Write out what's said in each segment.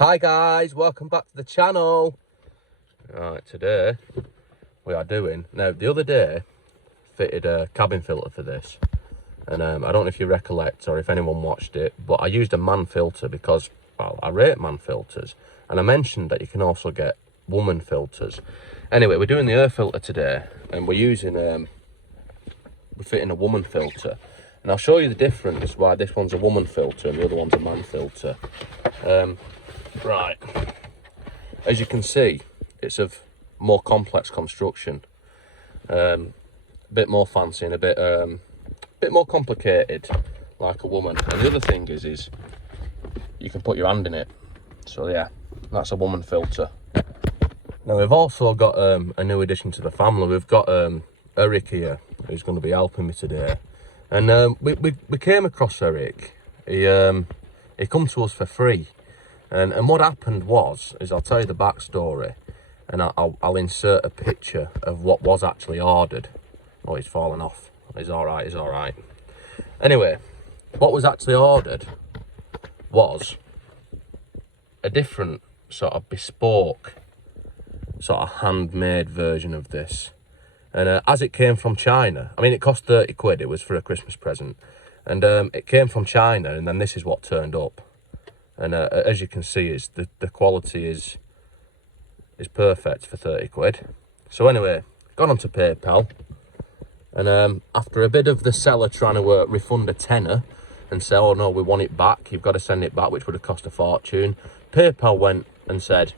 Hi guys, welcome back to the channel. Right, today we are doing, now the other day fitted a cabin filter for this, and I don't know if you recollect or if anyone watched it, but I used a man filter because, well, I rate man filters, and I mentioned that you can also get woman filters. Anyway, we're doing the air filter today, and we're using we're fitting a woman filter, and I'll show you the difference why this one's a woman filter and the other one's a man filter. Right, as you can see, it's of more complex construction, a bit more fancy and a bit more complicated, like a woman. And the other thing is you can put your hand in it. So yeah, that's a woman filter. Now we've also got a new addition to the family. We've got Eric here, who's going to be helping me today. And we came across Eric. He come to us for free. And what happened is I'll tell you the backstory, and I'll insert a picture of what was actually ordered. Oh, he's fallen off. He's all right. Anyway, what was actually ordered was a different sort of bespoke, sort of handmade version of this. And as it came from China, I mean, it cost 30 quid. It was for a Christmas present. And it came from China, and then this is what turned up. And as you can see, the quality is perfect for 30 quid. So anyway, got onto PayPal, and after a bit of the seller trying to refund a tenner and say, oh no, we want it back, you've got to send it back, which would have cost a fortune, PayPal went and said,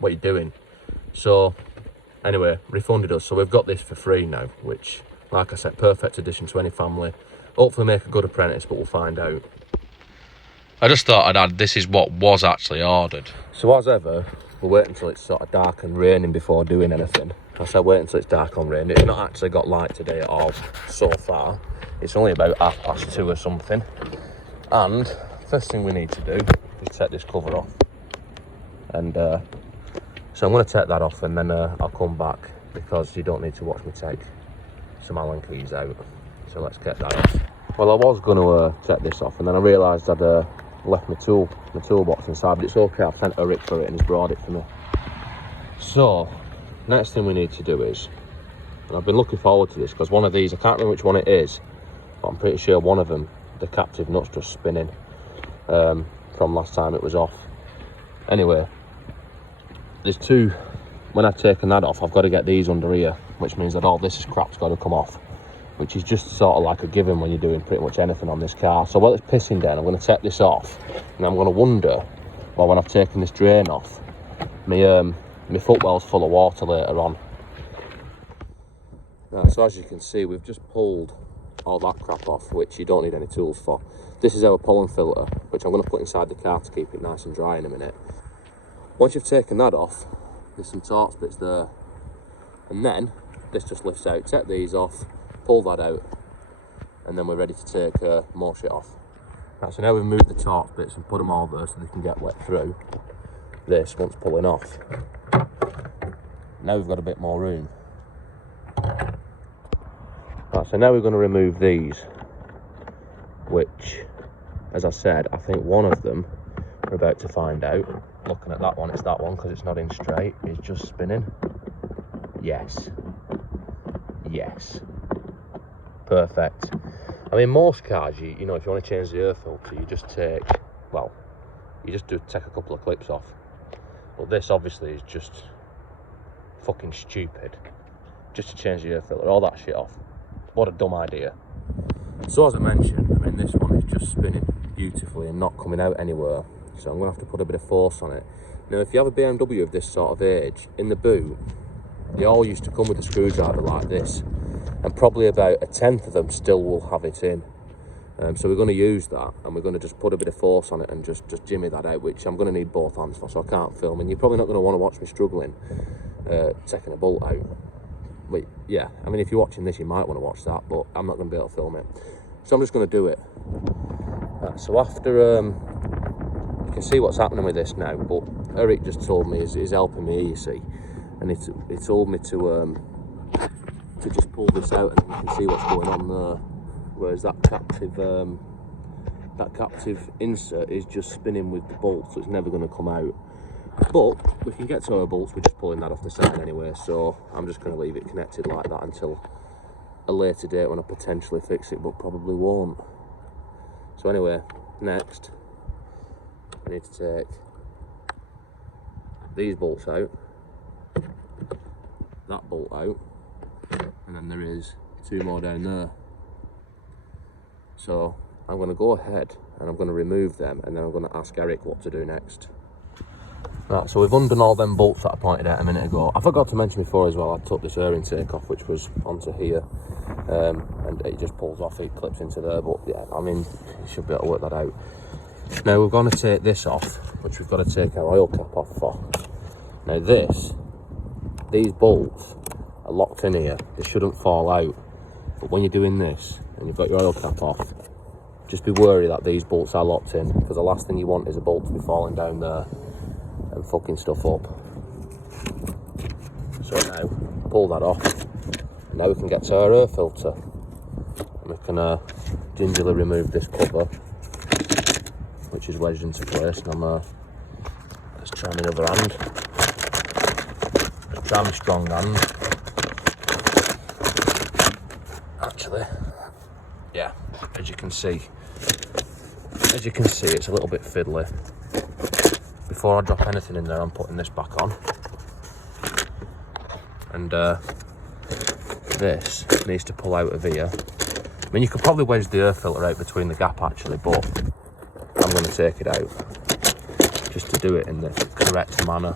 what are you doing? So anyway, refunded us. So we've got this for free now, which, like I said, perfect addition to any family. Hopefully make a good apprentice, but we'll find out. I just thought I'd add, this is what was actually ordered. So as ever, we'll wait until it's sort of dark and raining before doing anything. I said wait until it's dark and raining. It's not actually got light today at all so far. It's only about 2:30 or something. And first thing we need to do is take this cover off. And so I'm going to take that off, and then I'll come back, because you don't need to watch me take some Allen keys out. So let's get that off. Well, I was going to take this off, and then I realised I'd left my toolbox inside, but it's okay. I've sent Eric for it and he's brought it for me. So next thing we need to do is, and I've been looking forward to this, because one of these, I can't remember which one it is, but I'm pretty sure one of them, the captive nut's just spinning from last time it was off. Anyway, there's two. When I've taken that off, I've got to get these under here, which means that all this crap's got to come off, which is just sort of like a given when you're doing pretty much anything on this car. So while it's pissing down, I'm going to take this off, and I'm going to wonder, well, when I've taken this drain off, my footwell's full of water later on. Right, so as you can see, we've just pulled all that crap off, which you don't need any tools for. This is our pollen filter, which I'm going to put inside the car to keep it nice and dry in a minute. Once you've taken that off, there's some Torx bits there, and then this just lifts out. Take these off, pull that out, and then we're ready to take more shit off. Right, so now we've moved the Torx bits and put them all there so they can get wet through this once pulling off. Now we've got a bit more room. Right, so now we're going to remove these, which, as I said, I think one of them we're about to find out. Looking at that one, it's that one, because it's not in straight, it's just spinning. Yes. Perfect. I mean, most cars, you know, if you want to change the air filter, you just take, well, you just take a couple of clips off. But this obviously is just fucking stupid, just to change the air filter, all that shit off. What a dumb idea. So as I mentioned, I mean, this one is just spinning beautifully and not coming out anywhere. So I'm going to have to put a bit of force on it. Now, if you have a BMW of this sort of age, in the boot, they all used to come with a screwdriver like this, and probably about 1/10 of them still will have it in. So we're going to use that, and we're going to just put a bit of force on it and just jimmy that out, which I'm going to need both hands for, so I can't film, and you're probably not going to want to watch me struggling taking a bolt out. But yeah, I mean, if you're watching this, you might want to watch that, but I'm not going to be able to film it. So I'm just going to do it. So after, you can see what's happening with this now, but Eric just told me he's helping me, you see, and he told me to just pull this out, and you can see what's going on there. Whereas that captive that captive insert is just spinning with the bolt, so it's never going to come out. But we can get to our bolts, we're just pulling that off the side anyway, so I'm just going to leave it connected like that until a later date when I potentially fix it, but probably won't. So anyway, next I need to take these bolts out, that bolt out, and then there is 2 more down there. So I'm going to go ahead and I'm going to remove them, and then I'm going to ask Eric what to do next. Right, so we've undone all them bolts that I pointed out a minute ago. I forgot to mention before as well, I took this air intake off, which was onto here, and it just pulls off, it clips into there, but yeah, I mean, you should be able to work that out. Now we're going to take this off, which we've got to take our oil cap off for. Now these bolts are locked in here, they shouldn't fall out, but when you're doing this and you've got your oil cap off, just be wary that these bolts are locked in, because the last thing you want is a bolt to be falling down there and fucking stuff up. So now, pull that off. Now we can get to our air filter, and we can gingerly remove this cover, which is wedged into place. And let's try my other hand. Let's try my strong hand. Actually, yeah, as you can see, it's a little bit fiddly. Before I drop anything in there, I'm putting this back on, and this needs to pull out of here. I mean, you could probably wedge the air filter out between the gap actually, but I'm going to take it out just to do it in the correct manner,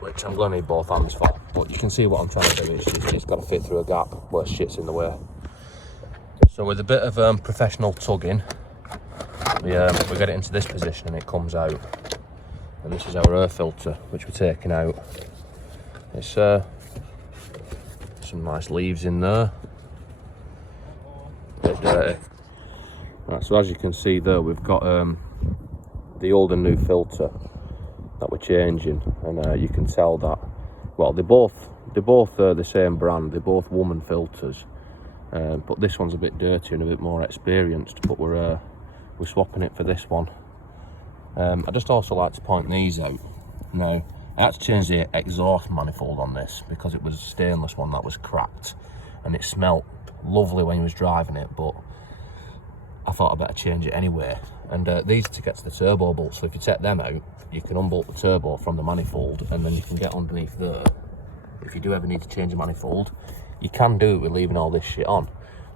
which I'm going to need both hands for. But you can see what I'm trying to do, it's got to fit through a gap where shit's in the way. So with a bit of professional tugging, we get it into this position and it comes out, and this is our air filter which we're taking out. It's some nice leaves in there, a bit dirty. Right, so as you can see there, we've got the old and new filter that we're changing, and you can tell that, well, they're both the same brand, they're both woman filters, but this one's a bit dirtier and a bit more experienced, but we're swapping it for this one. I just also like to point these out. Now, I had to change the exhaust manifold on this because it was a stainless one that was cracked, and it smelt lovely when you was driving it, but I thought I'd better change it anyway. And these are to get to the turbo bolts, so if you take them out, you can unbolt the turbo from the manifold, and then you can get underneath there. If you do ever need to change the manifold, you can do it with leaving all this shit on.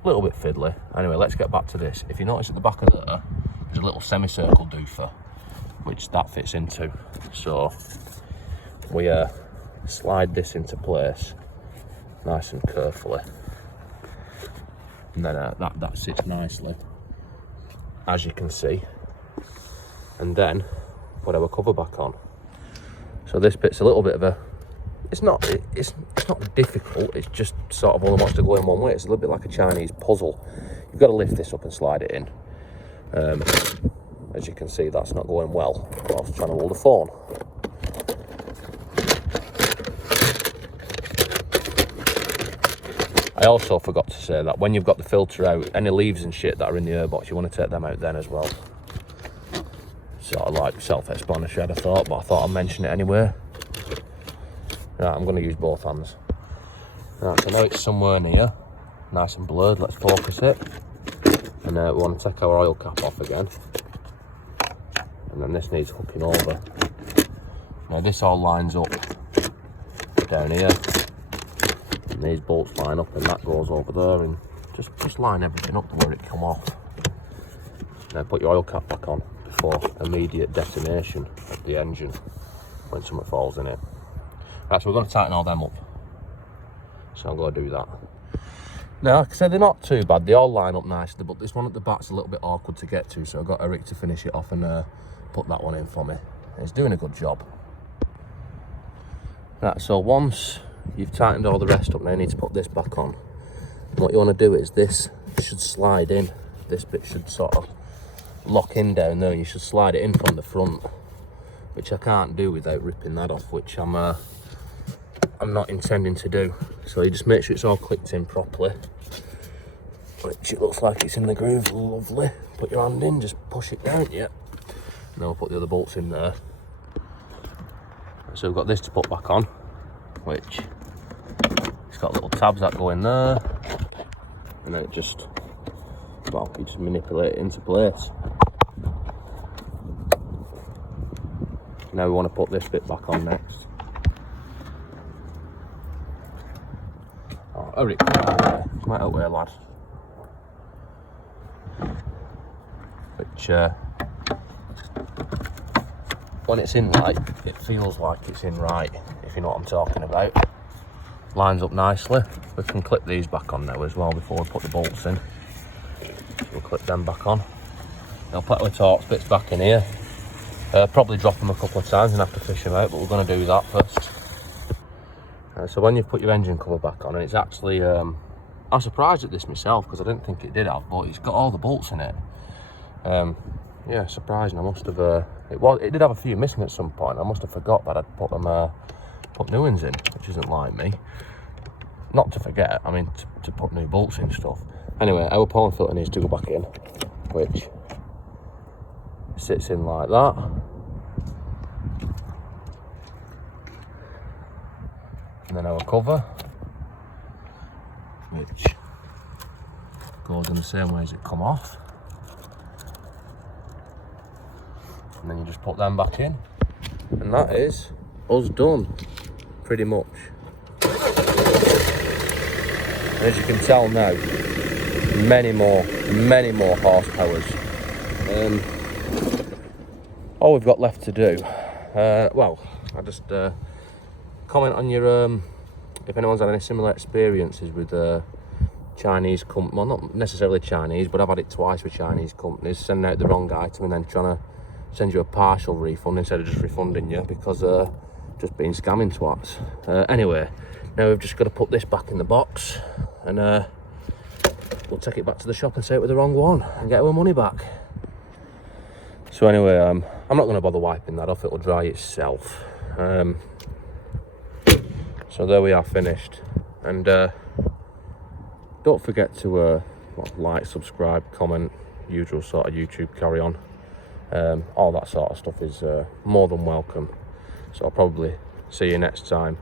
A little bit fiddly. Anyway, let's get back to this. If you notice at the back of there, there's a little semicircle doofer, which that fits into. So we slide this into place nice and carefully, and then that sits nicely, as you can see. And then put our cover back on. So this bit's a little bit of a, it's not difficult, it's just sort of only wants to go in one way. It's a little bit like a Chinese puzzle. You've got to lift this up and slide it in. As you can see, that's not going well whilst trying to hold the phone. I also forgot to say that when you've got the filter out, any leaves and shit that are in the airbox, you want to take them out then as well. Sort of like self-explanatory, I'd have thought, but I thought I'd mention it anyway. Right, I'm going to use both hands. Right, so now it's somewhere near, nice and blurred, let's focus it. And we want to take our oil cap off again. And then this needs hooking over. Now this all lines up down here. And these bolts line up, and that goes over there, and just line everything up to where it come off. Now put your oil cap back on before immediate detonation of the engine when something falls in it. Right, so we're going to tighten all them up. So I'm going to do that. Now, like I said, they're not too bad. They all line up nicely, but this one at the back's a little bit awkward to get to, so I've got Eric to finish it off and put that one in for me. And he's doing a good job. Right, so once you've tightened all the rest up, now you need to put this back on. And what you want to do is this should slide in. This bit should sort of lock in down there, and you should slide it in from the front, which I can't do without ripping that off, which I'm not intending to do. So you just make sure it's all clicked in properly. which it looks like it's in the groove. Lovely. Put your hand in, just push it down, yeah. And then we'll put the other bolts in there. So we've got this to put back on, which it's got little tabs that go in there, and then it just, well, you just manipulate it into place. Now we want to put this bit back on next. Oh, hurry, come out way, lad. Which, when it's in right, it feels like it's in right, if you know what I'm talking about. Lines up nicely. We can clip these back on now as well before we put the bolts in. We'll clip them back on. I'll put the Torx bits back in here. Probably drop them a couple of times and have to fish them out, but we're going to do that first. So when you've put your engine cover back on, and it's actually, I'm surprised at this myself because I didn't think it did have, but it's got all the bolts in it. Yeah, surprising. I must have, it did have a few missing at some point. I must have forgot that I'd put them, put new ones in, which isn't like me. Not to forget, I mean to put new bolts in stuff. Anyway, our pollen filter needs to go back in, which sits in like that. And then our cover, which goes in the same way as it come off. And then you just put them back in. And that is us done, pretty much. And as you can tell now, many more horsepowers. All we've got left to do, well, I'll just comment on your, if anyone's had any similar experiences with Chinese companies, well, not necessarily Chinese, but I've had it twice with Chinese companies, sending out the wrong item and then trying to send you a partial refund instead of just refunding you because just being scamming twats. Anyway, now we've just got to put this back in the box and we'll take it back to the shop and say it was the wrong one and get our money back. So anyway, I'm not going to bother wiping that off, it'll dry itself. So there we are, finished. And don't forget to like, subscribe, comment, usual sort of YouTube carry on. All that sort of stuff is more than welcome. So I'll probably see you next time.